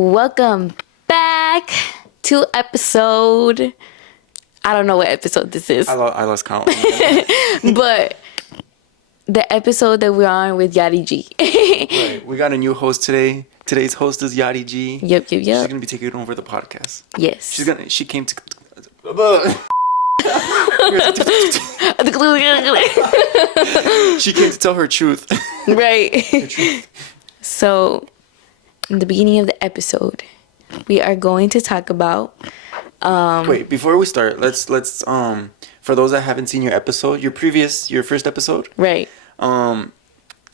Welcome back to episode. I don't know what episode this is. I lost count. But the episode that we're on with Yadi G. Right. We got a new host today. Today's host is Yadi G. Yep. She's gonna be taking over the podcast. Yes. She came to. She came to tell her truth. Right. Her truth. So, in the beginning of the episode, we are going to talk about. Wait, before we start, let's for those that haven't seen your episode, your first episode. Right.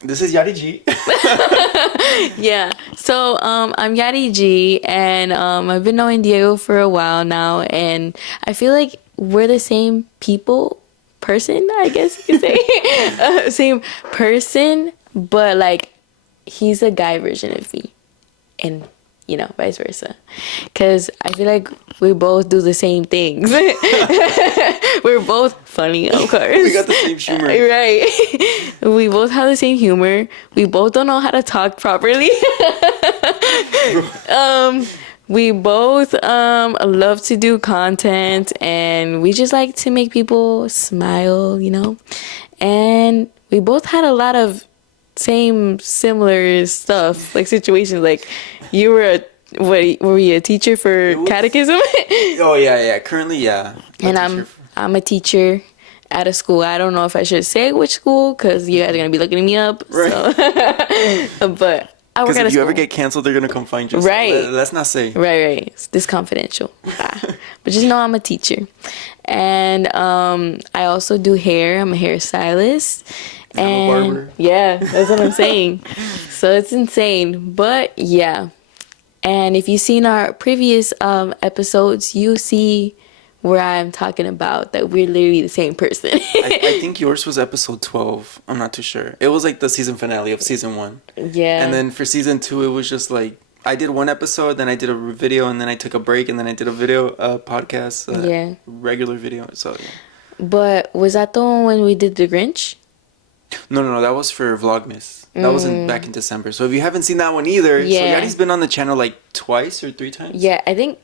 This is Yadi G. Yeah. So, I'm Yadi G, and I've been knowing Diego for a while now, and I feel like we're the same person, I guess you could say. Same person, but like, he's a guy version of me, and vice versa, because I feel like we both do the same things. We're both funny, of course. We got the same humor, right? We both have the same humor. We both don't know how to talk properly. We both love to do content, and we just like to make people smile, and we both had a lot of similar stuff, like situations. Like, you were were you a teacher for catechism? Oh yeah. Currently, yeah. And I'm a teacher at a school. I don't know if I should say which school, because you guys are gonna be looking me up. Right. So. But I work at a school. Because if you ever get canceled, they're gonna come find you. Right. So let's not say. Right. This is confidential. But just know I'm a teacher, and I also do hair. I'm a hairstylist. And I'm a barber. Yeah, that's what I'm saying. So it's insane. But yeah. And if you've seen our previous episodes, you see where I'm talking about that we're literally the same person. I think yours was episode 12. I'm not too sure. It was like the season finale of season 1. Yeah. And then for season 2, it was just like, I did one episode, then I did a video, and then I took a break, and then I did a video, podcast, regular video. So yeah. But was that the one when we did the Grinch? No, that was for Vlogmas. That was back in December. So if you haven't seen that one either, so Yadi's been on the channel like twice or 3 times. Yeah, I think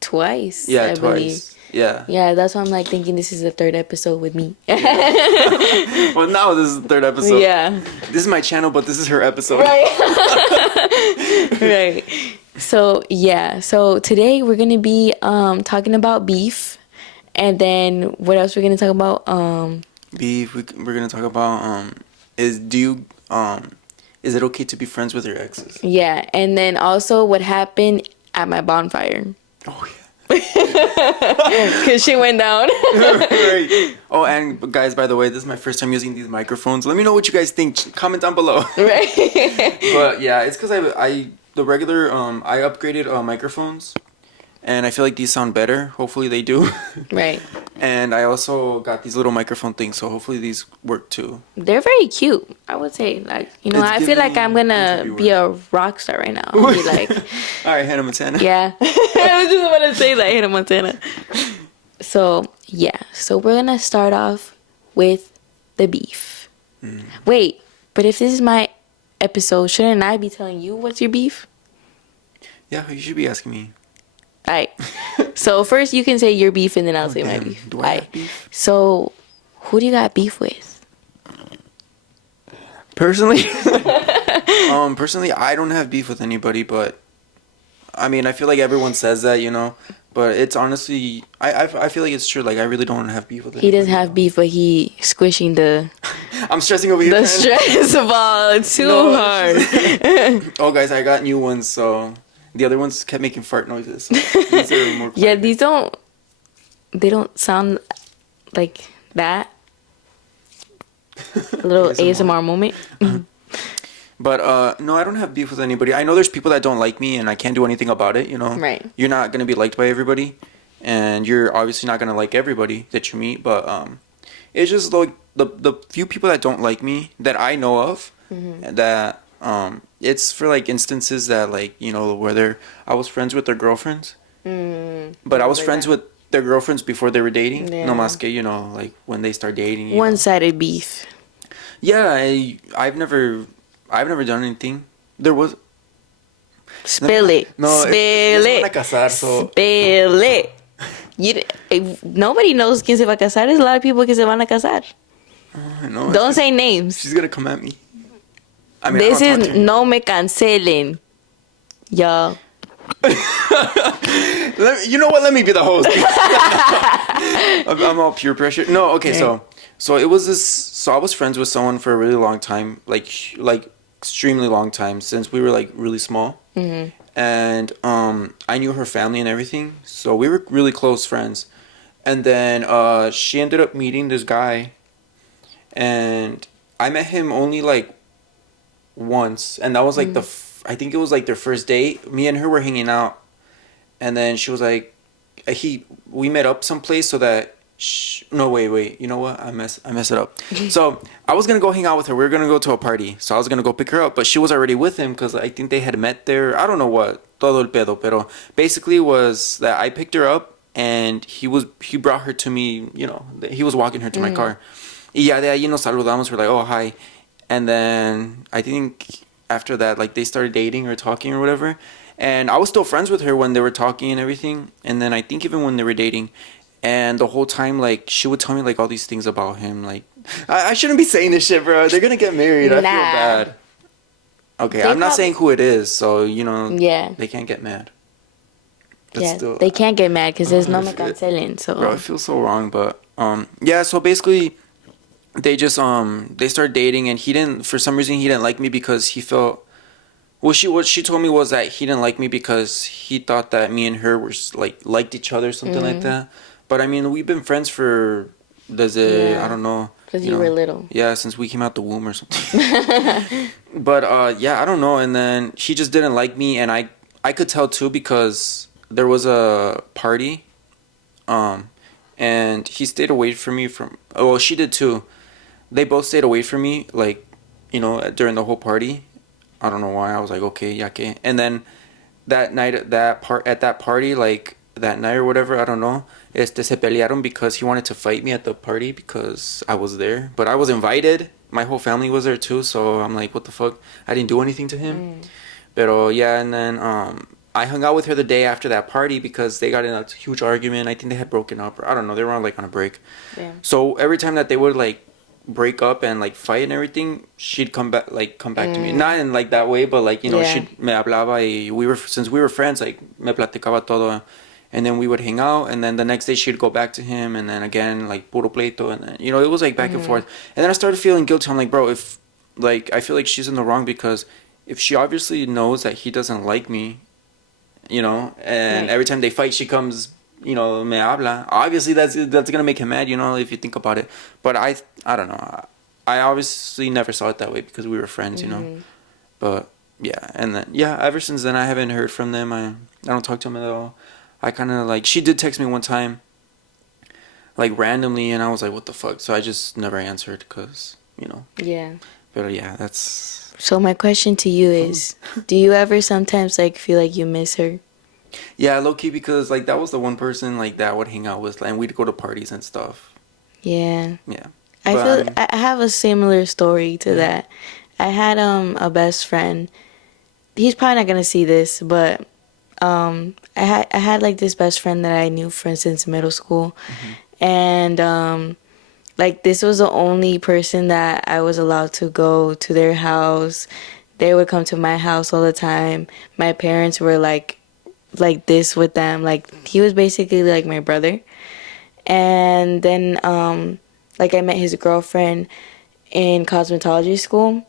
twice. Yeah, I twice. believe. Yeah. Yeah, that's why I'm like thinking this is the 3rd episode with me. Well, now this is the 3rd episode. Yeah. This is my channel, but this is her episode. Right. Right. So yeah. So today we're gonna be talking about beef, and then what else we're gonna talk about? Beef. We're gonna talk about is it okay to be friends with your exes? Yeah, and then also what happened at my bonfire. Oh yeah. Because she went down. Right. Oh, and guys, by the way, this is my first time using these microphones. Let me know what you guys think. Comment down below. Right. But yeah, it's because I upgraded microphones, and I feel like these sound better. Hopefully they do. Right. And I also got these little microphone things, so hopefully these work too. They're very cute. I would say, like, I feel like I'm gonna be a rock star right now. I'll be like, all right, Hannah Montana. Yeah. I was just about to say that, Hannah Montana. So yeah, so we're gonna start off with the beef. Wait, but if this is my episode, shouldn't I be telling you what's your beef? Yeah, you should be asking me. Alright. So first you can say your beef, and then I'll say my beef. Do I have beef? So who do you got beef with? Personally, I don't have beef with anybody, but I mean, I feel like everyone says that, but it's honestly, I feel like it's true. Like, I really don't have beef with anybody. He doesn't have beef, but he squishing the I'm stressing over here. The stress ball too hard. Oh, guys, I got new ones, so the other ones kept making fart noises. So these are more yeah, they don't sound like that. A little ASMR moment. But no, I don't have beef with anybody. I know there's people that don't like me, and I can't do anything about it. Right. You're not gonna be liked by everybody, and you're obviously not gonna like everybody that you meet. But it's just like the few people that don't like me that I know of, that it's for like instances that, like, whether I was friends with their girlfriends, but I was friends with their girlfriends before they were dating. Yeah. No más que, like when they start dating. One-sided beef. Yeah, I've never done anything. There was Spill it. No, Spill se van a it. casar, so Spill it. Nobody knows quién se va a casar. There's a lot of people que se van a casar. no, Don't say names. she's gonna come at me. I mean, This I don't talk is to her. no me cancelen. Y'all. You know what? Let me be the host. I'm all peer pressure. No, okay. So it was this. So I was friends with someone for a really long time, like extremely long time, since we were like really small. Mm-hmm. And I knew her family and everything, so we were really close friends. And then she ended up meeting this guy, and I met him only like once, and that was like I think it was like their first date. Me and her were hanging out, and then she was like, we met up someplace so that. No, wait. You know what? I messed it up. So I was gonna go hang out with her. We were gonna go to a party. So I was gonna go pick her up, but she was already with him because I think they had met there. I don't know what. Todo el pedo, pero basically was that I picked her up and he brought her to me. You know, he was walking her to my car. Y ya de ahí nos saludamos. We're like, oh hi, and then I think after that, like they started dating or talking or whatever. And I was still friends with her when they were talking and everything. And then I think even when they were dating. And the whole time, like, she would tell me, like, all these things about him. Like, I shouldn't be saying this shit, bro. They're going to get married. I feel bad. Okay, I'm not saying who it is, so, you know, they can't get mad. Still, they can't get mad because there's no me cancelen. So. Bro, I feel so wrong, but, yeah, so basically, they just, they started dating, and for some reason, he didn't like me because he felt, what she told me was that he didn't like me because he thought that me and her were, like, liked each other, something like that. But I mean, we've been friends for I don't know. Because you were little. Yeah, since we came out the womb or something. But yeah, I don't know. And then he just didn't like me, and I could tell too because there was a party, and he stayed away from me from. Oh, well, she did too. They both stayed away from me, like, you know, during the whole party. I don't know why. I was like, okay, yeah, okay. And then that night at that party, like that night or whatever, I don't know. Se pelearon because he wanted to fight me at the party because I was there. But I was invited. My whole family was there too. So I'm like, what the fuck? I didn't do anything to him. Pero yeah, and then I hung out with her the day after that party because they got in a huge argument. I think they had broken up. Or I don't know. They were on like on a break. Yeah. So every time that they would like break up and like fight and everything, she'd come back to me. Not in like that way, but like, you know, she'd me hablaba y since we were friends, like me platicaba todo. And then we would hang out, and then the next day she'd go back to him, and then again, like, puro pleito, and then, you know, it was, like, back and forth. And then I started feeling guilty. I'm like, bro, if, like, I feel like she's in the wrong because if she obviously knows that he doesn't like me, you know, and every time they fight, she comes, you know, me habla. Obviously, that's going to make him mad, you know, if you think about it. But I don't know. I obviously never saw it that way because we were friends, you know. But, yeah, and then, yeah, ever since then, I haven't heard from them. I don't talk to them at all. I kind of like, she did text me one time, like randomly, and I was like, what the fuck? So I just never answered because, you know. Yeah. But yeah, that's. So my question to you is, do you ever sometimes like feel like you miss her? Yeah, low key, because like that was the one person like that I would hang out with, and we'd go to parties and stuff. Yeah. Yeah. I have a similar story to that. I had a best friend. He's probably not gonna see this, but. I had like this best friend that I knew since middle school, and like this was the only person that I was allowed to go to their house. They would come to my house all the time. My parents were like this with them. Like he was basically like my brother. And then like I met his girlfriend in cosmetology school.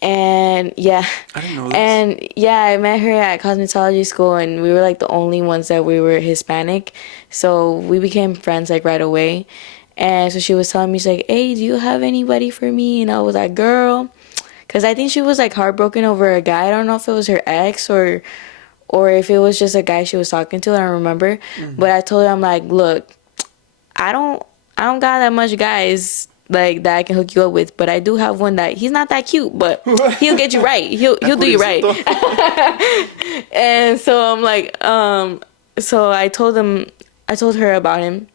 And yeah, I didn't know this. And yeah, I met her at cosmetology school, and we were like the only ones that we were Hispanic, so we became friends like right away. And so she was telling me, she's like, hey, do you have anybody for me? And I was like, girl, because I think she was like heartbroken over a guy. I don't know if it was her ex or if it was just a guy she was talking to. I don't remember. But I told her, I'm like, look, I don't got that much guys like that I can hook you up with, but I do have one that he's not that cute, but he'll get you right. He'll do you right. And so I'm like, so I told her about him.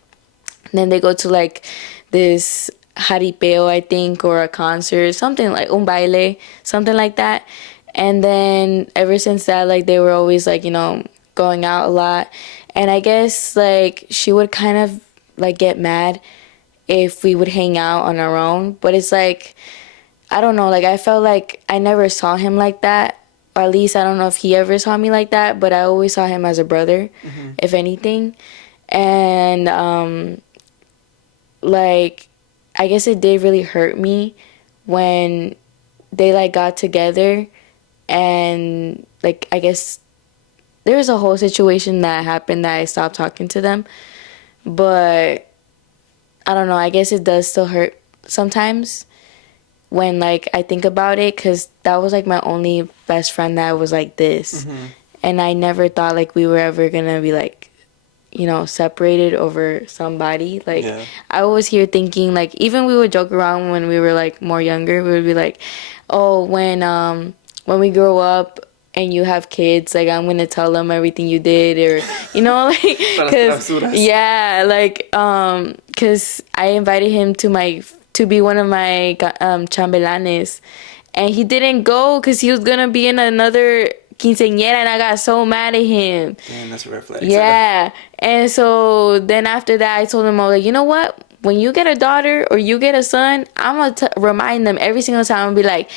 And then they go to like this jaripeo, I think, or a concert, something like un baile, something like that. And then ever since that, like, they were always like, going out a lot. And I guess like she would kind of like get mad if we would hang out on our own. But it's like, I don't know, like I felt like I never saw him like that. Or at least I don't know if he ever saw me like that, but I always saw him as a brother, if anything. And like I guess it did really hurt me when they like got together, and like I guess there was a whole situation that happened that I stopped talking to them. But I don't know, I guess it does still hurt sometimes when like I think about it, because that was like my only best friend that was like this. And I never thought like we were ever gonna be like, separated over somebody. Like, Yeah. I was here thinking, like, even we would joke around when we were like more younger. We would be like, oh, when we grow up and you have kids, like, I'm gonna tell them everything you did, or like, because yeah, like, because I invited him to be one of my chambelanes, and he didn't go because he was gonna be in another quinceañera, and I got so mad at him. Damn, that's a red flag. Yeah. And so then after that, I told him, I was like, you know what? When you get a daughter or you get a son, I'm going to remind them every single time and be like,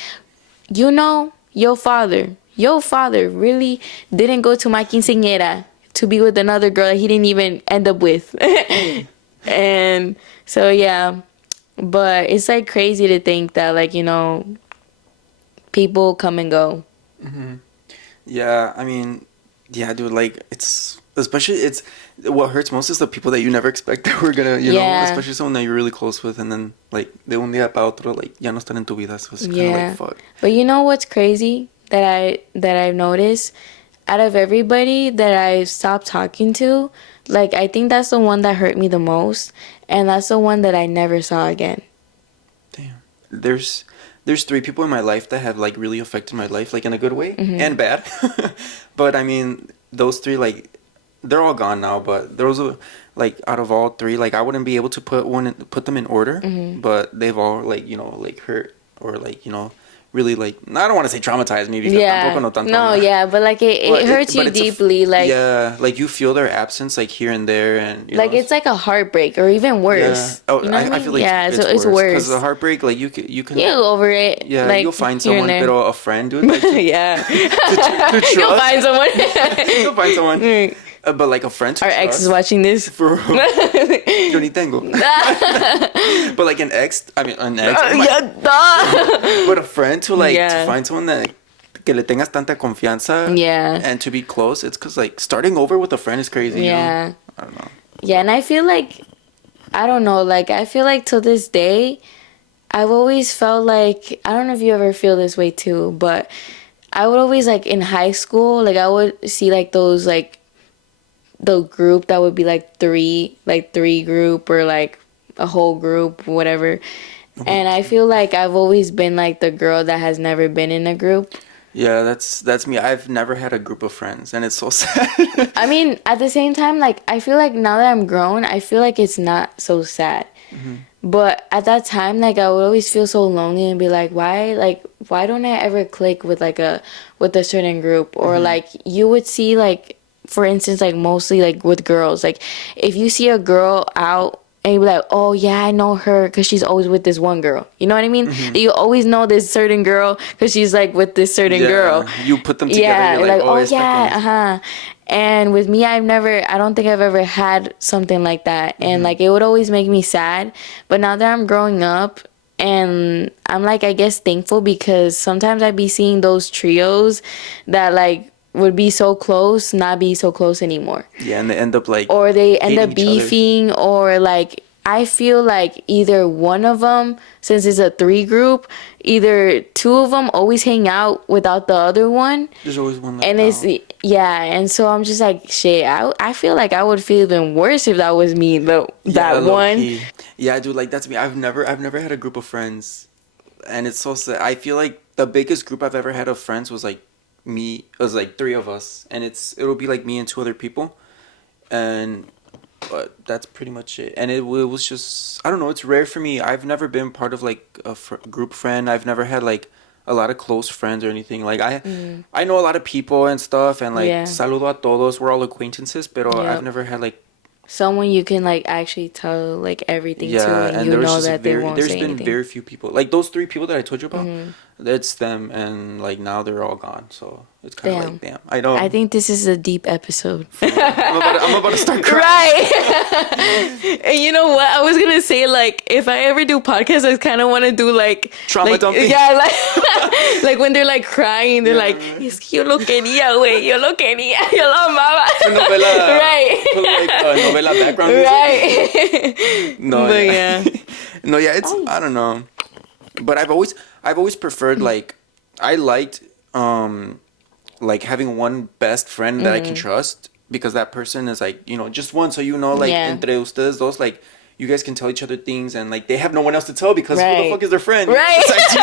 your father really didn't go to my quinceañera to be with another girl that he didn't even end up with. And so, yeah. But it's like crazy to think that, like, people come and go. Yeah, I mean, yeah, dude, like, it's what hurts most is the people that you never expect that were gonna, especially someone that you're really close with, and then, like, de un día para otro, like, ya no están en tu vida, so it's kind of like, fuck. But you know what's crazy that I've noticed? Out of everybody that I stopped talking to, like, I think that's the one that hurt me the most, and that's the one that I never saw again. Damn. There's 3 people in my life that have like really affected my life, like in a good way and bad. But I mean, those 3, like, they're all gone now. But those are like, out of all 3, like, I wouldn't be able to put them in order. But they've all like like hurt, or like really, like, I don't want to say traumatized me, because tampoco no tanto. No, yeah, but like it hurts you deeply, like, yeah, like you feel their absence like here and there, and like it's like a heartbreak, or even worse. Yeah. Oh, I feel like it's worse because the heartbrek, like you can you over it. Yeah, like, you'll find someone, pero a friend, dude. Like, yeah, to trust. You'll find someone. You'll find someone. But like a friend. Our ex is watching this. For yo ni tengo. But like an ex. Oh but a friend to find someone that que le tengas tanta confianza. Yeah. And to be close, it's because like starting over with a friend is crazy. Yeah. I don't know. Yeah, and I feel like, I don't know, like I feel like to this day, I've always felt like, I don't know if you ever feel this way too, but I would always, like, in high school, like I would see like those, like, the group that would be like three group, or like a whole group, whatever. And I feel like I've always been like the girl that has never been in a group. Yeah, that's me. I've never had a group of friends, and it's so sad. I mean, at the same time, like, I feel like now that I'm grown, I feel like it's not so sad. But at that time, like, I would always feel so lonely and be like, why don't I ever click with a certain group? Or like, you would see, like, for instance, like, mostly like with girls, like, if you see a girl out and you be like, oh yeah, I know her because she's always with this one girl, you know what I mean? You always know this certain girl because she's like with this certain girl. You put them together. Yeah, you're like, oh yeah, And with me, I don't think I've ever had something like that. And like, it would always make me sad. But now that I'm growing up, and I'm like, I guess thankful, because sometimes I'd be seeing those trios that like would be so close, not be so close anymore. Yeah, and they end up like, or they end up beefing, or like, I feel like either one of them, since it's a 3 group, either 2 of them always hang out without the other one. There's always one left and it's out. Yeah, and so I'm just like, shit, I feel like I would feel even worse if that was me, that one. Key. Yeah, dude, like, that's me. I've never had a group of friends, and it's so sad. I feel like the biggest group I've ever had of friends was like me. It was like 3 of us, and it'll be like me and 2 other people, but that's pretty much it. And it was just, I don't know, it's rare for me. I've never been part of like a group friend. I've never had like a lot of close friends or anything. Like I know a lot of people and stuff, and like Yeah. saludo a todos. We're all acquaintances, pero I've Yep. never had like Someone you can like actually tell like everything to, yeah, and and you there was know just that they won't there's say been anything. very few people like those three people that I told you about. It's them, and like now they're all gone. So it's kind of like damn. I know. I think this is a deep episode. I'm about to start crying. Right. And you know what? I was gonna say like if I ever do podcasts, I kind of want to do like Trauma dumping. Yeah, like like when they're like crying, they're like, "Es que yo lo quería, güey. Yo lo quería. Yo lo amaba." Novela, Right. put like novela background music. Right. No, But yeah. yeah. No, yeah. It's I don't know, but I've always preferred like I liked like having one best friend that I can trust, because that person is like, you know, just one, so you know, like Yeah. entre ustedes dos, like you guys can tell each other things, and like they have no one else to tell, because who the Right. fuck is their friend Right. besides you,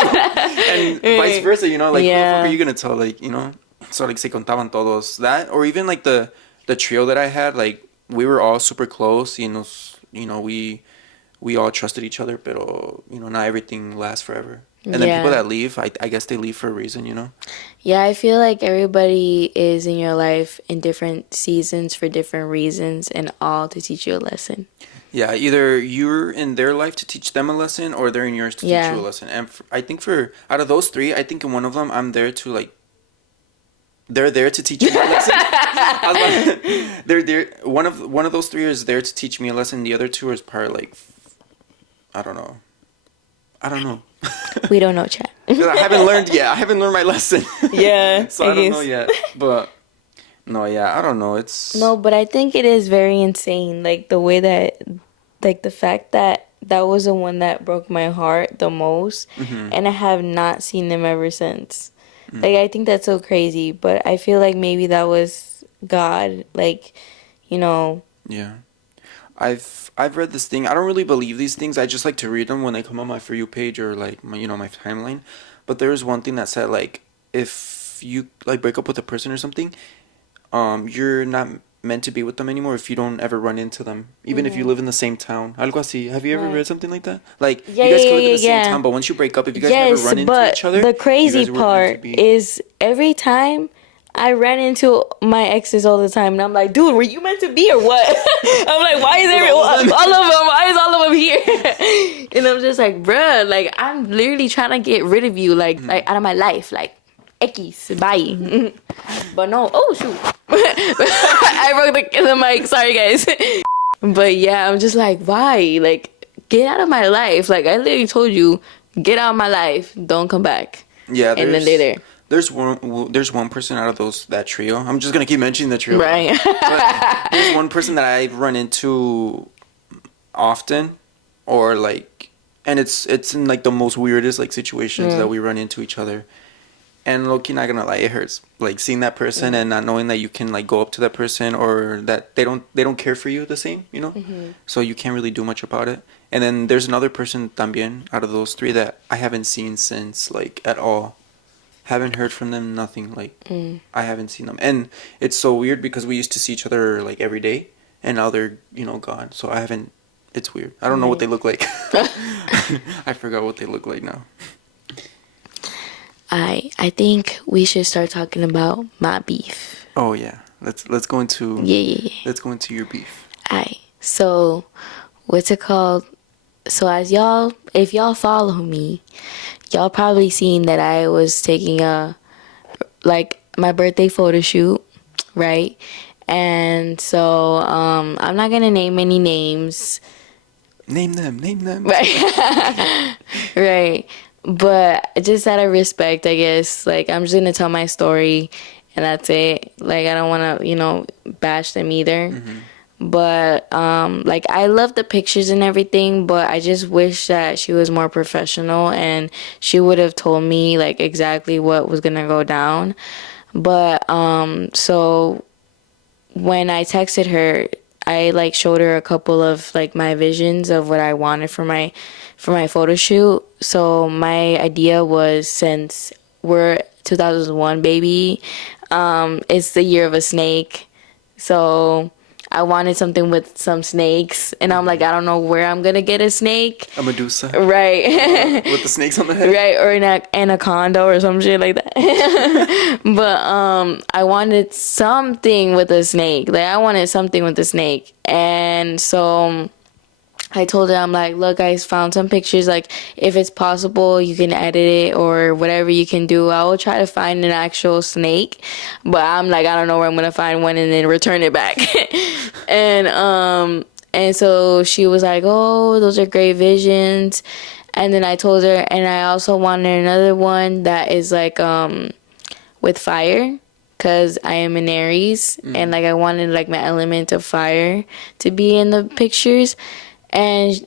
and vice versa, you know, like who the Yeah. fuck are you gonna tell, like, you know. So like se contaban todos that, or even like the trio that I had, like we were all super close, you know, we all trusted each other, pero you know, not everything lasts forever. And then people Yeah. that leave, I guess they leave for a reason, you know? Yeah, I feel like everybody is in your life in different seasons for different reasons, and all to teach you a lesson. Yeah, either you're in their life to teach them a lesson, or they're in yours to teach Yeah. you a lesson. And I think out of those three, I think in one of them, I'm there to like, they're there to teach me a lesson. They're there. One of those three is there to teach me a lesson. The other two is part like, I don't know. We don't know, chat. 'Cause I haven't learned my lesson. Yeah, So I don't know yet. But no, yeah, I don't know. It's No, but I think it is very insane, like the way that, like the fact that that was the one that broke my heart the most, and I have not seen them ever since. Like I think that's so crazy, but I feel like maybe that was God, like, you know. Yeah. I've read this thing. I don't really believe these things. I just like to read them when they come on my For You page, or like my, you know, my timeline. But there was one thing that said like, if you like break up with a person or something, you're not meant to be with them anymore if you don't ever run into them, even if you live in the same town. Algo así. Have you ever Right. read something like that? Like Yeah, you guys yeah, can live in the yeah, same town, but once you break up, if you guys never Yes, run into but each other, the you crazy guys weren't meant to part be. is every time I ran into my exes all the time, and I'm like, dude, were you meant to be or what? I'm like, why is all of them? all of them? Why is all of them here? And I'm just like, bruh, like I'm literally trying to get rid of you, like out of my life, like X, bye. But no, oh shoot, I broke the mic. Sorry, guys. But yeah, I'm just like, why? Like, get out of my life. Like I literally told you, get out of my life. Don't come back. Yeah, And then they're there. There's one person out of that trio. I'm just gonna keep mentioning the trio. Right. But there's one person that I've run into often, or like, and it's in like the most weirdest like situations that we run into each other. And low-key, not gonna lie, it hurts. Like seeing that person and not knowing that you can like go up to that person, or that they don't care for you the same, you know. So you can't really do much about it. And then there's another person también out of those three that I haven't seen since, like, at all. Haven't heard from them, nothing. Like, I haven't seen them. And it's so weird because we used to see each other like every day, and now they're, you know, gone. So I haven't. It's weird. I don't know what they look like. I forgot what they look like now. I think we should start talking about my beef. Oh yeah, let's go into Yeah. let's go into your beef. So what's it called? So if y'all follow me, y'all probably seen that I was taking my birthday photo shoot, right? And so I'm not gonna name any names. Name them. Right. Right. But just out of respect, I guess, like, I'm just gonna tell my story and that's it. Like, I don't wanna, bash them either. But, like, I love the pictures and everything, but I just wish that she was more professional and she would have told me, like, exactly what was gonna go down. But, so when I texted her, I like showed her a couple of like my visions of what I wanted for my photo shoot. So my idea was, since we're 2001 baby, it's the year of a snake. So I wanted something with some snakes, and I'm like, I don't know where I'm gonna get a snake. A Medusa. Right. With the snakes on the head. Right, or an anaconda or some shit like that. But I wanted something with a snake. Like I wanted something with a snake, and so I told her, I'm like, look, I found some pictures. Like, if it's possible, you can edit it or whatever you can do. I will try to find an actual snake, but I'm like, I don't know where I'm gonna find one and then return it back. And so she was like, oh, those are great visions. And then I told her, and I also wanted another one that is like with fire, because I am an Aries, and like I wanted like my element of fire to be in the pictures. And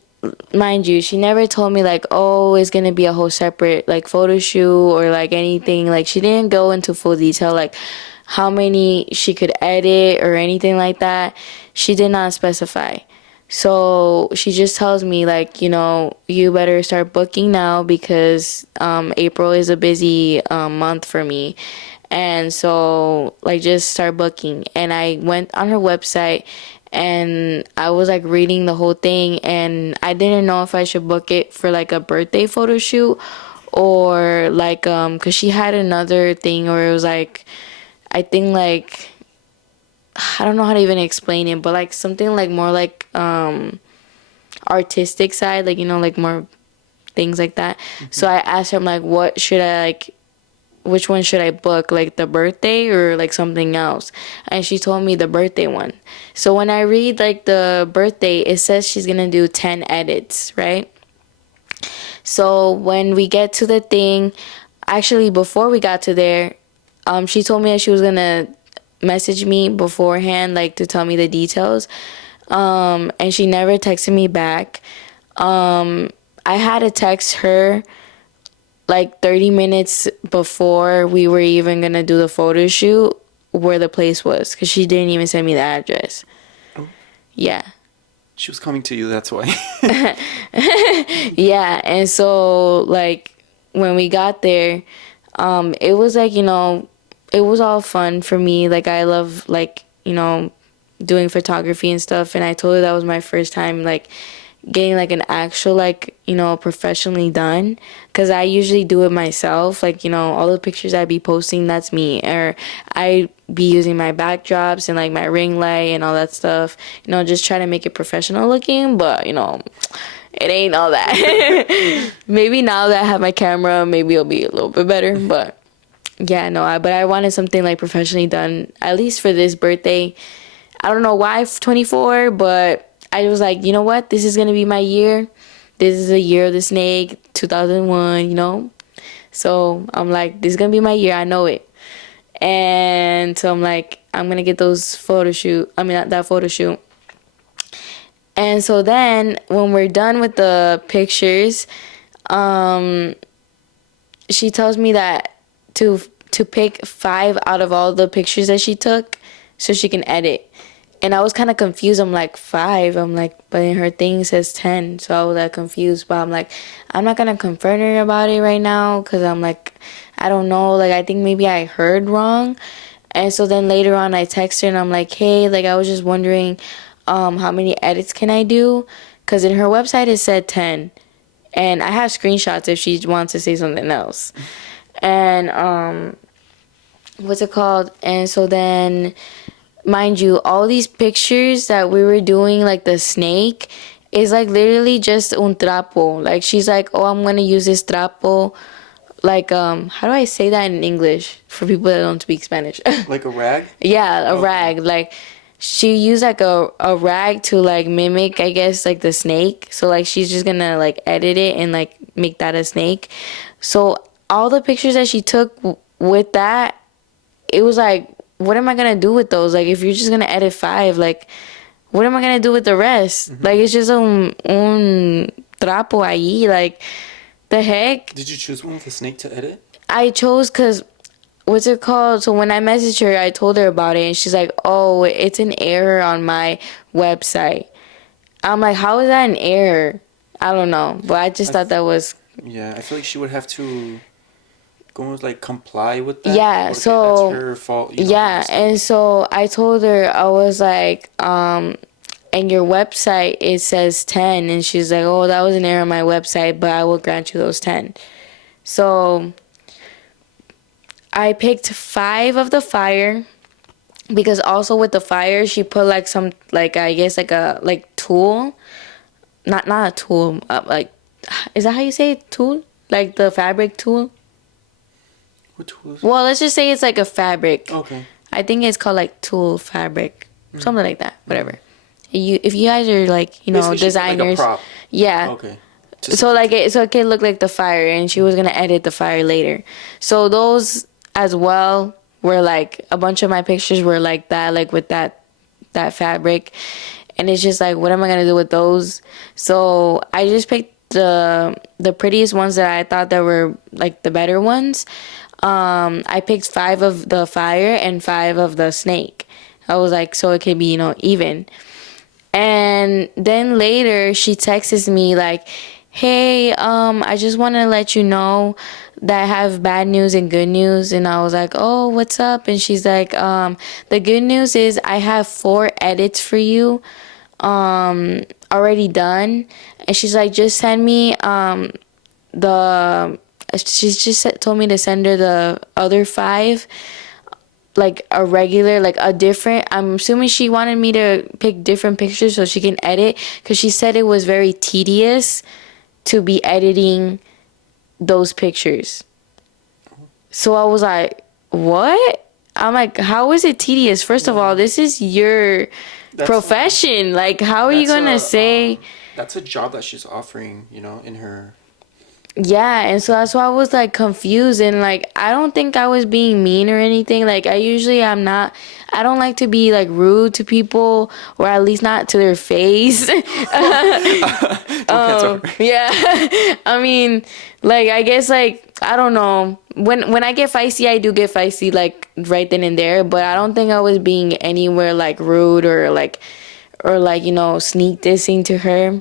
mind you, she never told me like, oh, it's gonna be a whole separate like photo shoot or like anything. Like she didn't go into full detail like how many she could edit or anything like that. She did not specify. So she just tells me like, you know, you better start booking now because April is a busy month for me. And so like just start booking. And I went on her website and I was like reading the whole thing, and I didn't know if I should book it for like a birthday photo shoot or like cuz she had another thing where it was like I think like I don't know how to even explain it, but like something like more like artistic side, like you know, like more things like that. So I asked her, I'm like, what should I like, which one should I book, like the birthday or like something else? And she told me the birthday one. So when I read like the birthday, it says she's gonna do 10 edits, right? So when we get to the thing, actually before we got to there, she told me that she was gonna message me beforehand, like to tell me the details. And she never texted me back. I had to text her like 30 minutes before we were even gonna do the photo shoot where the place was, because she didn't even send me the address. Oh. Yeah. She was coming to you, that's why. Yeah, and so like when we got there, it was like, you know, it was all fun for me. Like I love like, you know, doing photography and stuff, and I told her that was my first time like getting like an actual like, you know, professionally done, because I usually do it myself. Like, you know, all the pictures I be posting, that's me, or I be using my backdrops and like my ring light and all that stuff, you know, just try to make it professional looking. But you know, it ain't all that. Maybe now that I have my camera, maybe it'll be a little bit better. But yeah, no, but I wanted something like professionally done, at least for this birthday. I don't know why 24, but I was like, you know what? This is going to be my year. This is the year of the snake, 2001, you know? So I'm like, this is going to be my year. I know it. And so I'm like, I'm going to get those that photo shoot. And so then when we're done with the pictures, she tells me that to pick 5 out of all the pictures that she took so she can edit. And I was kind of confused. I'm like, 5? I'm like, but in her thing says 10. So I was like confused. But I'm like, I'm not going to confront her about it right now, because I'm like, I don't know. Like, I think maybe I heard wrong. And so then later on, I text her and I'm like, hey, like, I was just wondering how many edits can I do? Because in her website, it said 10. And I have screenshots if she wants to say something else. And what's it called? And so then, mind you, all these pictures that we were doing, like the snake, is like literally just un trapo. Like she's like, oh, I'm gonna use this trapo. Like how do I say that in English for people that don't speak Spanish? Like a rag? Yeah, a rag. Like she used like a rag to like mimic, I guess, like the snake. So like she's just gonna like edit it and like make that a snake. So all the pictures that she took with that, it was like, what am I gonna do with those? Like, if you're just gonna edit 5, like, what am I gonna do with the rest? Mm-hmm. Like, it's just un trapo ahí. Like, the heck? Did you choose one with a snake to edit? I chose because, what's it called? So when I messaged her, I told her about it, and she's like, oh, it's an error on my website. I'm like, how is that an error? I don't know, but I just thought that was... Yeah, I feel like she would have to como like comply with that. Yeah, Porque that's so her fault, her yeah, mistake. and so I told her, I was like, and your website it says 10, and she's like, oh, that was an error on my website, but I will grant you those 10. So I picked 5 of the fire, because also with the fire she put like some, like I guess like a like tool, not a tool, like, is that how you say it? Tool, like the fabric tool. What tools? Well, let's just say it's like a fabric. Okay. I think it's called like tulle fabric, Mm. something like that. Whatever. If you guys are like, Basically, she put like a designers, prop. yeah. Okay. So like it can look like the fire, and she was gonna edit the fire later. So those as well were like a bunch of my pictures were like that, like with that fabric, and it's just like, what am I gonna do with those? So I just picked the prettiest ones that I thought that were like the better ones. I picked 5 of the fire and 5 of the snake. I was like, so it could be, even. And then later she texts me like, hey, I just want to let you know that I have bad news and good news. And I was like, oh, what's up? And she's like, the good news is I have 4 edits for you already done. And she's like, just send me the she's just told me to send her the other 5, like a regular, like a different, I'm assuming she wanted me to pick different pictures so she can edit, because she said it was very tedious to be editing those pictures. So I was like, what? I'm like, how is it tedious? First of all, this is your profession. Like, how are you gonna say That's a job that she's offering, in her. yeah, and so that's why I was like confused, and like I don't think I was being mean or anything. Like I'm not, I don't like to be like rude to people, or at least not to their face. Don't cancel her. Yeah. I mean, like I guess like I don't know. When I get feisty, I do get feisty like right then and there, but I don't think I was being anywhere like rude or like sneak dissing to her.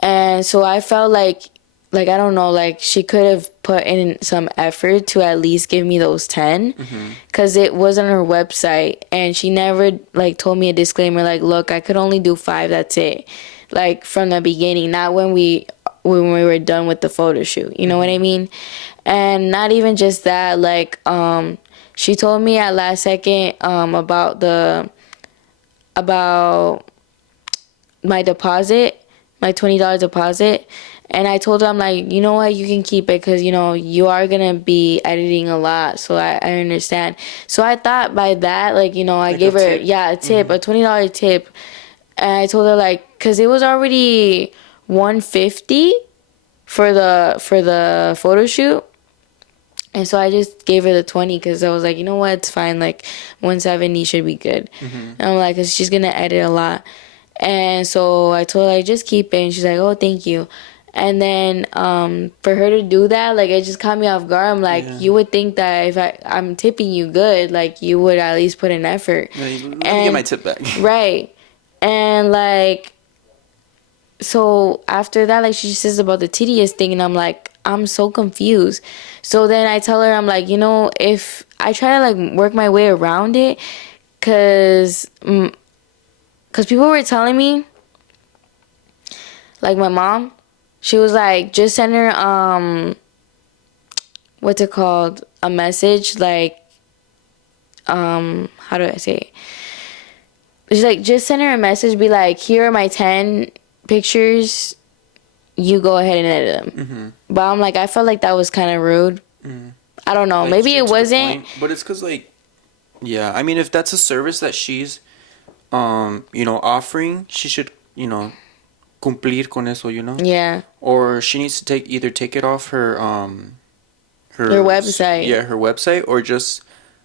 And so I felt like I don't know, like she could have put in some effort to at least give me those 10, because it was on her website, and she never like told me a disclaimer like, look, I could only do 5, that's it, like from the beginning, not when we were done with the photo shoot, you know what I mean? And not even just that, like she told me at last second about my deposit, my $20 deposit. And I told her, I'm like, you know what, you can keep it, because, you are going to be editing a lot. So I understand. So I thought by that, like, I Like gave a her, tip? a tip, a $20 tip. And I told her, like, because it was already $150 for the photo shoot. And so I just gave her the 20, because I was like, you know what, it's fine. Like, 170 should be good. And I'm like, because she's going to edit a lot. And so I told her, like, just keep it. And she's like, oh, thank you. And then for her to do that, like, it just caught me off guard. I'm like, you would think that if I'm tipping you good, like, you would at least put an effort. Let me get my tip back. Right. And, like, so after that, like, she says about the tedious thing, and I'm like, I'm so confused. So then I tell her, I'm like, if I try to, like, work my way around it, because people were telling me, like, my mom, she was like, just send her, what's it called? A message, like, how do I say it? She's like, just send her a message, be like, here are my 10 pictures, you go ahead and edit them. But I'm like, I felt like that was kind of rude. I don't know. Like, maybe it straight to the wasn't. point. But it's because, like, yeah, I mean, if that's a service that she's, offering, she should, cumplir con eso, Yeah. Or she needs to either take it off her website. Yeah, her website, or just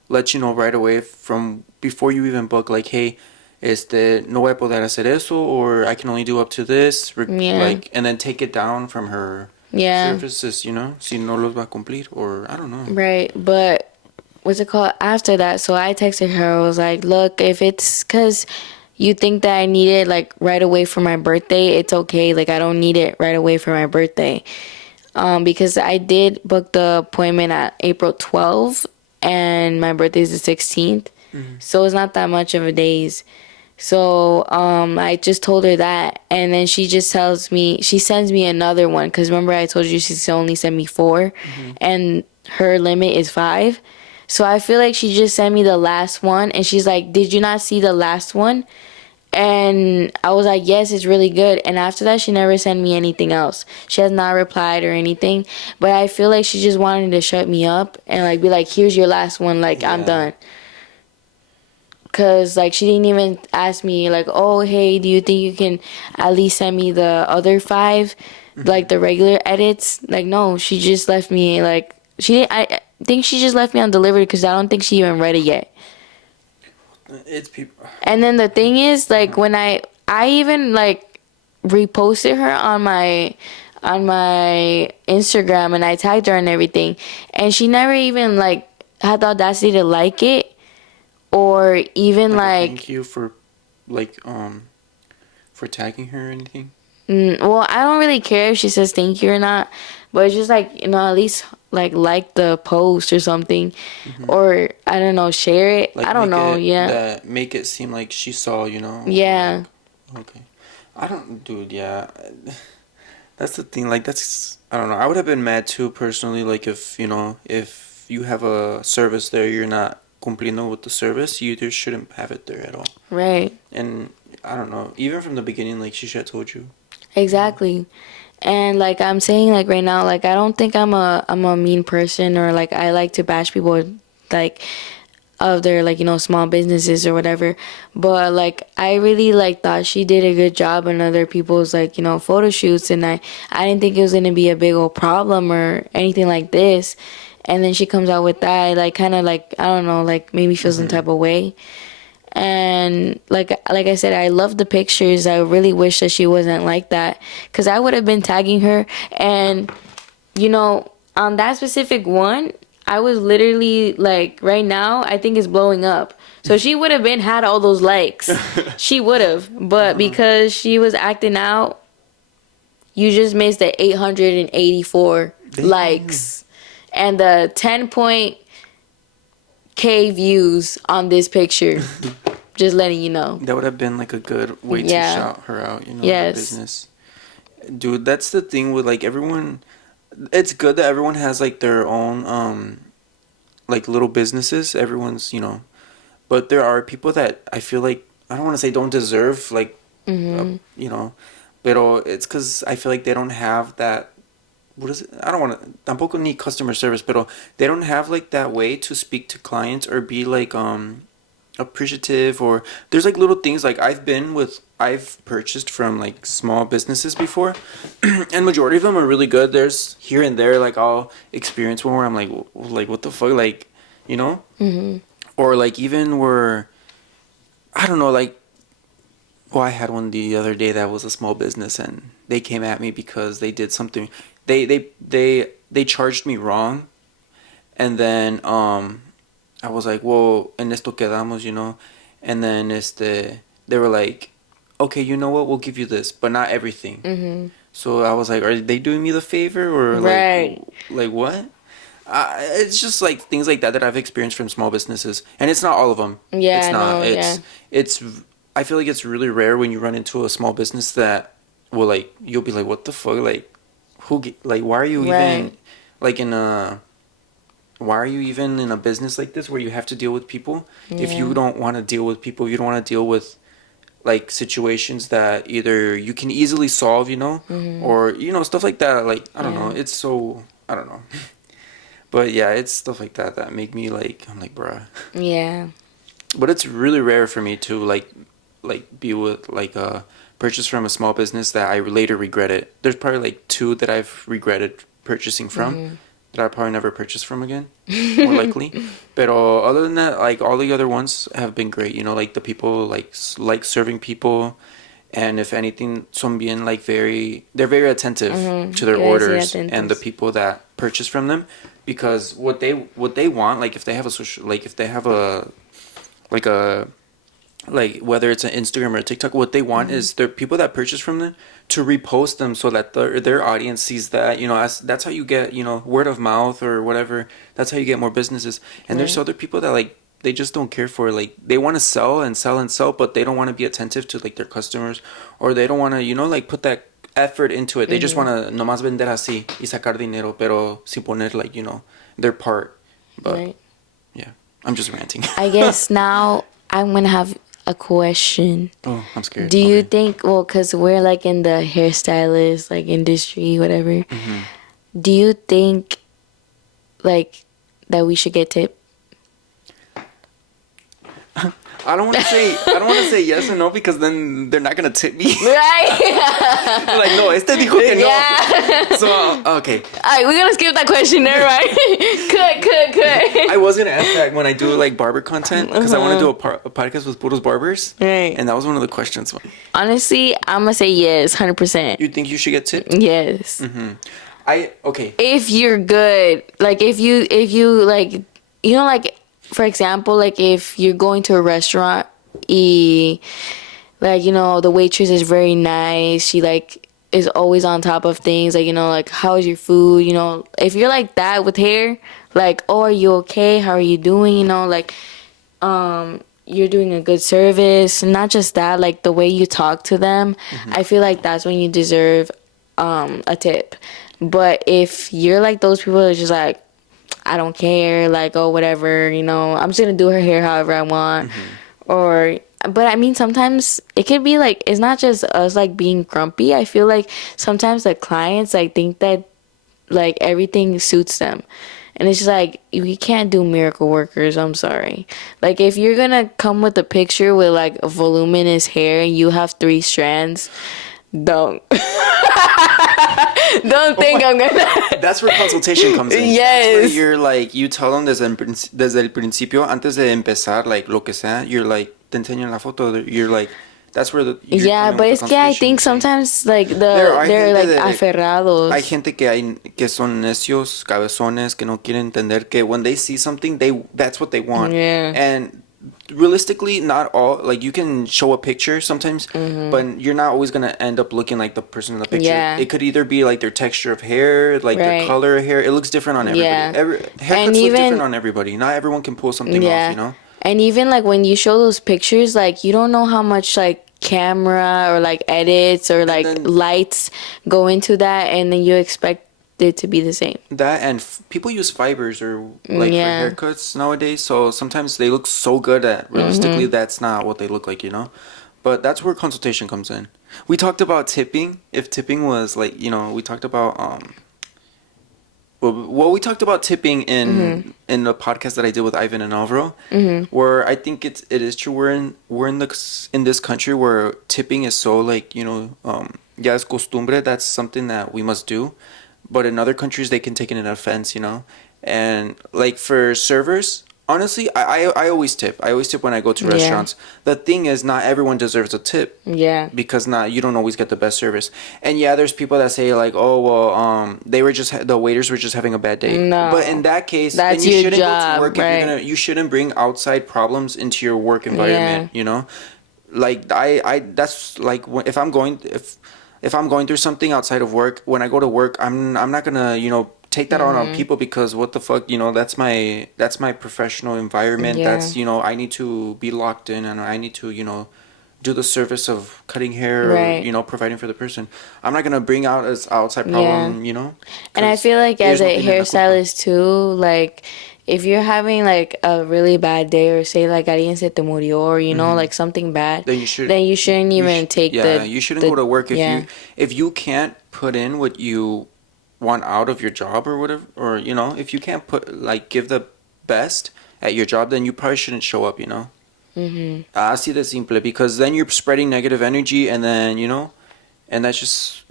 let you know right away from before you even book, like, hey, no voy a poder hacer eso, or I can only do up to this, like, and then take it down from her services, si no los va a cumplir, or I don't know. Right, but what's it called? After that, so I texted her, I was like, look, if it's because you think that I need it, like, right away for my birthday, it's okay. Like, I don't need it right away for my birthday. because I did book the appointment at April 12th and my birthday is the 16th. So it's not that much of a days. So I just told her that, and then she just tells me, she sends me another one, because remember I told you she's only sent me 4, and her limit is 5. So I feel like she just sent me the last one, and she's like, did you not see the last one? And I was like, yes, it's really good. And after that, she never sent me anything else. She has not replied or anything. But I feel like she just wanted to shut me up and like be like, here's your last one. Like, I'm done. Cause like she didn't even ask me like, oh hey, do you think you can at least send me the other 5, like the regular edits? Like no, she just left me like she didn't. I think she just left me undelivered because I don't think she even read it yet. It's people. And then the thing is, like when I even like reposted her on my Instagram and I tagged her and everything, and she never even like had the audacity to like it. Or even like Thank you for like for tagging her or anything. well, I don't really care if she says thank you or not, but it's just like, at least like the post or something, or I don't know, share it. Like I don't know. Yeah, that make it seem like she saw, yeah, like, okay. I don't, dude. Yeah, that's the thing. Like that's, I don't know. I would have been mad too personally. Like if you have a service there, you're not cumpliendo with the service, you just shouldn't have it there at all. right, And I don't know. Even from the beginning, like she should have told you. exactly. And like I'm saying, like right now, like I don't think I'm a mean person, or like I like to bash people like of their like small businesses or whatever, but like I really like thought she did a good job on other people's like photo shoots, and I didn't think it was gonna be a big old problem or anything like this. And then she comes out with that, like kind of like, I don't know, like made me feel some type of way. And like I said, I love the pictures. I really wish that she wasn't like that, because I would have been tagging her. And on that specific one, I was literally like, right now I think it's blowing up. So she would have been had all those likes. She would have, but because she was acting out, you just missed the 884 Damn. likes and the 10K views on this picture. Just letting you know. That would have been like a good way to shout her out, her Yes. business. Dude, that's the thing with like everyone. It's good that everyone has like their own like little businesses. Everyone's, but there are people that I feel like, I don't want to say don't deserve like but it's because I feel like they don't have that. What is it? I don't want to. Tampoco need customer service, but they don't have like that way to speak to clients or be like appreciative. Or there's like little things like I've purchased from like small businesses before, and majority of them are really good. There's here and there like I'll experience one where I'm like what the fuck, like or like even where I don't know, like, well, I had one the other day that was a small business, and they came at me because they did something. They charged me wrong, and then I was like, well, en esto quedamos, and then they were like, okay, you know what, we'll give you this, but not everything. So I was like, are they doing me the favor, or Right. like what? It's just like things like that I've experienced from small businesses, and it's not all of them. Yeah, It's not. no, yeah. It's. I feel like it's really rare when you run into a small business that will like you'll be like, what the fuck, like like why are you even Right. like in a why are you even in a business like this where you have to deal with people? If you don't want to deal with people, you don't want to deal with like situations that either you can easily solve, or stuff like that. Like I don't know. It's so I don't know. But yeah, it's stuff like that that make me like I'm like bruh. Yeah. But it's really rare for me to like be with like a purchase from a small business that I later regret it. There's probably like 2 that I've regretted purchasing from that I'll probably never purchase from again, more likely. But other than that, like all the other ones have been great. Like the people like serving people, and if anything, son bien like they're very attentive to their Yo orders decía and the atentos. people that purchase from them, because what they want, like if they have a social, like if they have a like a like whether it's an Instagram or a TikTok, what they want is their people that purchase from them to repost them so that their audience sees that, you know, as that's how you get, you know, word of mouth or whatever. That's how you get more businesses. And there's Right. other people that like they just don't care for, like they want to sell and sell and sell, but they don't want to be attentive to like their customers, or they don't want to, you know, like put that effort into it. They just want to nomás vender así y sacar dinero, pero sin poner like, you know, their part. But Right. yeah, I'm just ranting. I guess now I'm gonna have a question. Oh, I'm scared. Do you Okay. think, well, because we're like in the hairstylist like industry, whatever. Mm-hmm. Do you think like that we should get tipped? I don't want to say yes or no because then they're not gonna tip me. Right. Like no, este dijo que no. Yeah. So okay, All right, we're gonna skip that question there, right? Cut. I was gonna ask that when I do like barber content because I want to do a podcast with puros barbers, Right. and that was one of the questions. Honestly, I'm gonna say yes, 100%. You think you should get tipped? Yes. Okay. If you're good, like if you like, you know, like for example, like if you're going to a restaurant, like, you know, the waitress is very nice, she like is always on top of things, like, you know, like how is your food, you know, if you're like that with hair, like, oh, are you okay, how are you doing, you know, like you're doing a good service, and not just that, like the way you talk to them, I feel like that's when you deserve a tip. But if you're like those people that are just like, I don't care, like, oh, whatever, you know, I'm just gonna do her hair however I want, or, but I mean, sometimes it could be like, it's not just us like being grumpy. I feel like sometimes the clients like think that like everything suits them, and it's just like, we can't do miracle workers, I'm sorry. Like if you're gonna come with a picture with like voluminous hair and you have 3 strands, don't don't think I'm gonna. That's where consultation comes in. Yes. That's where you're like, you tell them desde el principio, antes de empezar, like lo que sea, you're like, te enseñan la foto. You're like, that's where the you're Yeah, coming but with it's the que I consultation. think sometimes like Hay they're like gente aferrados. Hay gente que son necios, cabezones, que no quieren entender que when they see something, that's what they want. Yeah. And realistically, not all, like you can show a picture sometimes, but you're not always gonna end up looking like the person in the picture. Yeah. It could either be like their texture of hair, like their Right. color of hair. It looks different on everybody. Yeah. Haircuts And look even- different on everybody. Not everyone can pull something off, you know? And even like when you show those pictures, like you don't know how much like camera or like edits or like then- lights go into that, and then you expect it to be the same. That and people use fibers or like Yeah. for haircuts nowadays, so sometimes they look so good that realistically that's not what they look like, you know. But that's where consultation comes in. We talked about tipping. If tipping was like, you know, we talked about well, we talked about tipping in the podcast that I did with Ivan and Alvaro, where I think it is true. We're in this country where tipping is so like, you know, ya es costumbre. That's something that we must do. But in other countries, they can take it in offense, you know. And like for servers, honestly, I always tip. I always tip when I go to Yeah. restaurants. The thing is, not everyone deserves a tip. Yeah. Because you don't always get the best service. And yeah, there's people that say like, oh well, the waiters were just having a bad day. No. But in that case, That's then you your shouldn't go job, to work right. you shouldn't bring outside problems into your work environment. Yeah. You know, like I that's like if I'm going through something outside of work, when I go to work, I'm not gonna, you know, take that on people because what the fuck, you know, that's my professional environment. Yeah. That's, you know, I need to be locked in and I need to, you know, do the service of cutting hair Right. or, you know, providing for the person. I'm not gonna bring out as outside problem, you know. And I 'cause feel like ellos as no a tienen la culpa. hairstylist too, like if you're having like a really bad day, or say like alguien se te murió, or you know, like something bad, Then you shouldn't even take the. you shouldn't go to work yeah. if you can't put in what you want out of your job or whatever, or you know, if you can't give the best at your job, then you probably shouldn't show up, you know. Así de simple, because then you're spreading negative energy, and then, you know, and it's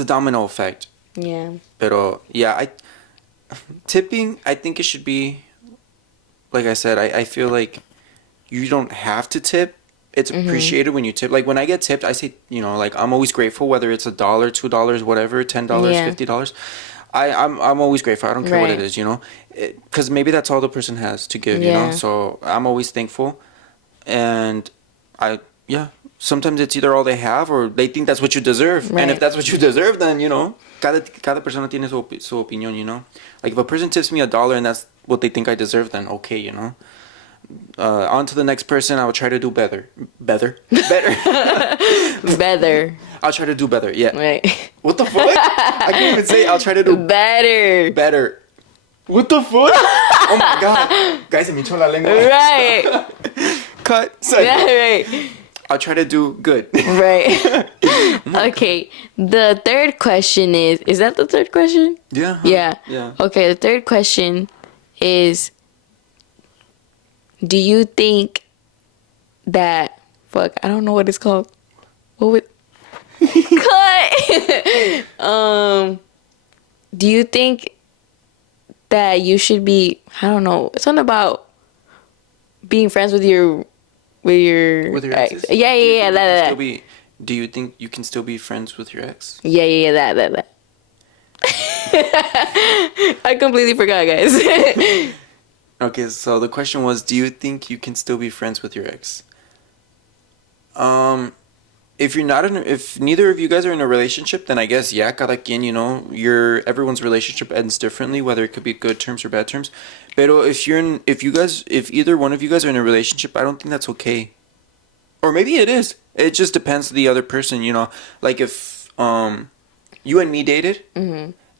a domino effect. Yeah. Pero yeah, tipping, I think it should be, like I said, I feel like you don't have to tip. It's appreciated when you tip. Like when I get tipped, I say, you know, like I'm always grateful, whether it's $1, $2, whatever, $10, Yeah. $50. I'm always grateful. I don't care what it Right. is, you know, because maybe that's all the person has to give, you Yeah. know. So I'm always thankful, and sometimes it's either all they have or they think that's what you deserve. Right. And if that's what you deserve, then, cada persona tiene su opinión, Like if a person tips me $1 and that's what they think I deserve, then okay, On to the next person, I will try to do better. Better? Better. I'll try to do better, yeah. Right. What the fuck? I can't even say I'll try to do better. Better. What the fuck? Oh my god. Guys, se me echó la lengua. Right. Cut. Yeah, right. I'll try to do good. Right. Okay. The third question is that the third question? Yeah. Yeah. Yeah. Okay, the third question is, do you think that, fuck, I don't know what it's called. What would, cut. Do you think that you should be, I don't know, something about being friends with your exes? That. Do you think you can still be friends with your ex? Yeah, that. I completely forgot, guys. Okay, so the question was, do you think you can still be friends with your ex? If neither of you guys are in a relationship, then I guess cada quien, everyone's relationship ends differently, whether it could be good terms or bad terms. Pero if either one of you guys are in a relationship, I don't think that's okay. Or maybe it is. It just depends on the other person, Like if you and me dated,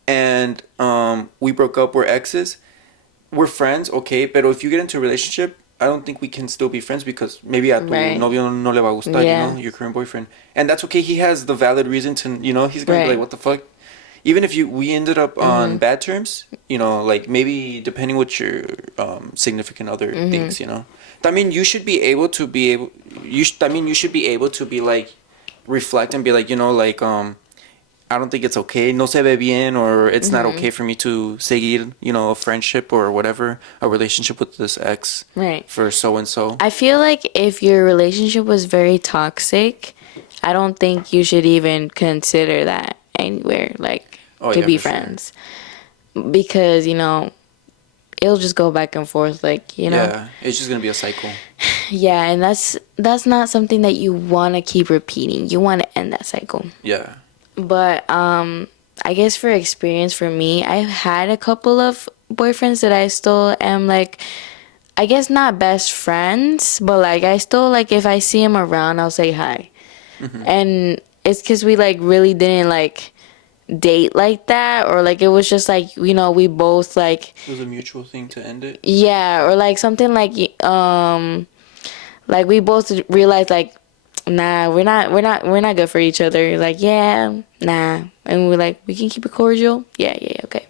and we broke up, we're exes, we're friends, okay. But if you get into a relationship, I don't think we can still be friends because maybe a tu novio no le va a gustar, your current boyfriend. And that's okay. He has the valid reason to, he's going to be like, what the fuck? Even if we ended up on bad terms, like maybe depending what your significant other thinks, I mean, you should be able to you should be able to be like, reflect and be like, I don't think it's okay, no se ve bien, or it's not okay for me to seguir, a friendship or whatever, a relationship with this ex for so-and-so. I feel like if your relationship was very toxic, I don't think you should even consider that anywhere, like, to be friends. Sure. Because, it'll just go back and forth, like, Yeah, it's just going to be a cycle. Yeah, and that's not something that you want to keep repeating. You want to end that cycle. Yeah. But I guess for experience for me, I've had a couple of boyfriends that I still am like, I guess not best friends, but like I still like if I see him around, I'll say hi. And it's because we like really didn't like date like that, or like it was just like, we both like, it was a mutual thing to end it. Yeah, or like something like we both realized like, nah, we're not good for each other. Like, yeah, nah. And we're like, we can keep it cordial. Yeah, okay.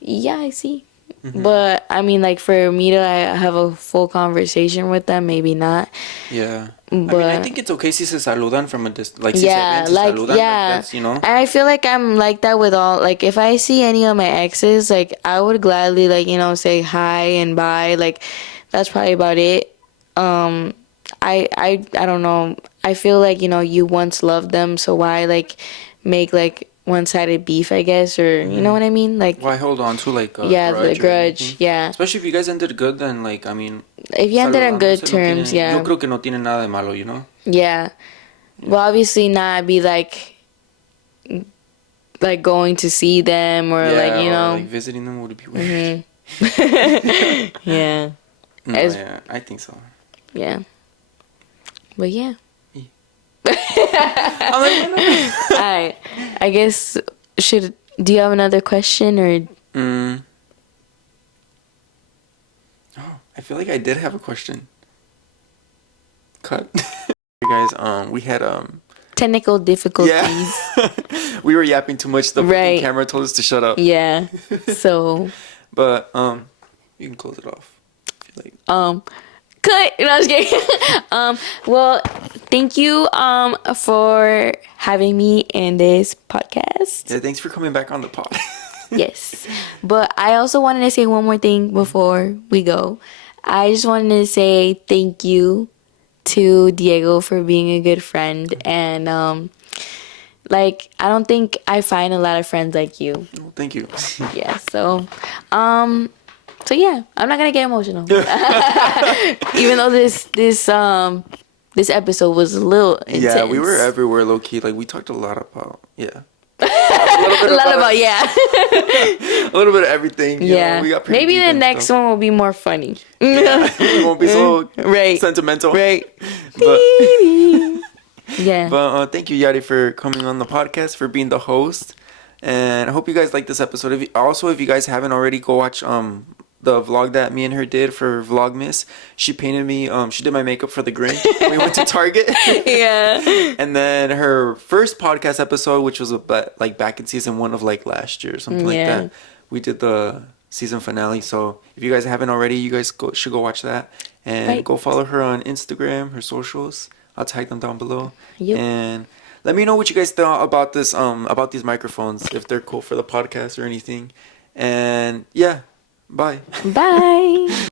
Yeah, I see. But I mean, like, for me to have a full conversation with them, maybe not. Yeah. But, I mean, I think it's okay si se saludan from a distance. Like, si se ven, se saludan. Yeah. Like that's, I feel like I'm like that with all, like, if I see any of my exes, like, I would gladly, like, say hi and bye. Like, that's probably about it. I don't know. I feel like, you once loved them, so why, like, make, like, one-sided beef, I guess, or, you know what I mean? Like, why hold on to, like, a grudge? The grudge, yeah. Especially if you guys ended good, then, like, I mean... If you ended on good terms, yeah. Yo creo que no tiene nada de malo, Yeah. Well, obviously not be, like going to see them, or, like, or, like, visiting them would be weird. Yeah. No, yeah, I think so. Yeah. But yeah. Alright. I guess do you have another question or? Oh, I feel like I did have a question. Cut. Guys, we had technical difficulties. Yeah. We were yapping too much. The fucking camera told us to shut up. Yeah. So. But you can close it off if you like. Cut. No, I was kidding. Well, thank you for having me in this podcast. Yeah, thanks for coming back on the pod. Yes. But I also wanted to say one more thing before we go. I just wanted to say thank you to Diego for being a good friend, and like, I don't think I find a lot of friends like you. Well, thank you. Yeah, so yeah, I'm not gonna get emotional. Even though this this episode was a little intense. Yeah, we were everywhere, low key. Like we talked a lot about a lot about yeah. a little bit of everything. You know, we got pretty Maybe deep the and next stuff. one will be more funny. Yeah, it won't be so Right. sentimental. Right. But Yeah. thank you, Yadi, for coming on the podcast, for being the host, and I hope you guys like this episode. If you guys haven't already, go watch the vlog that me and her did for Vlogmas. She painted me. She did my makeup for the Grinch. We went to Target. Yeah. And then her first podcast episode, which was like back in season 1 of like last year or something like that. We did the season finale. So if you guys haven't already, you guys should go watch that and go follow her on Instagram, her socials. I'll tag them down below. Yep. And let me know what you guys thought about this about these microphones, if they're cool for the podcast or anything. And yeah, bye. Bye.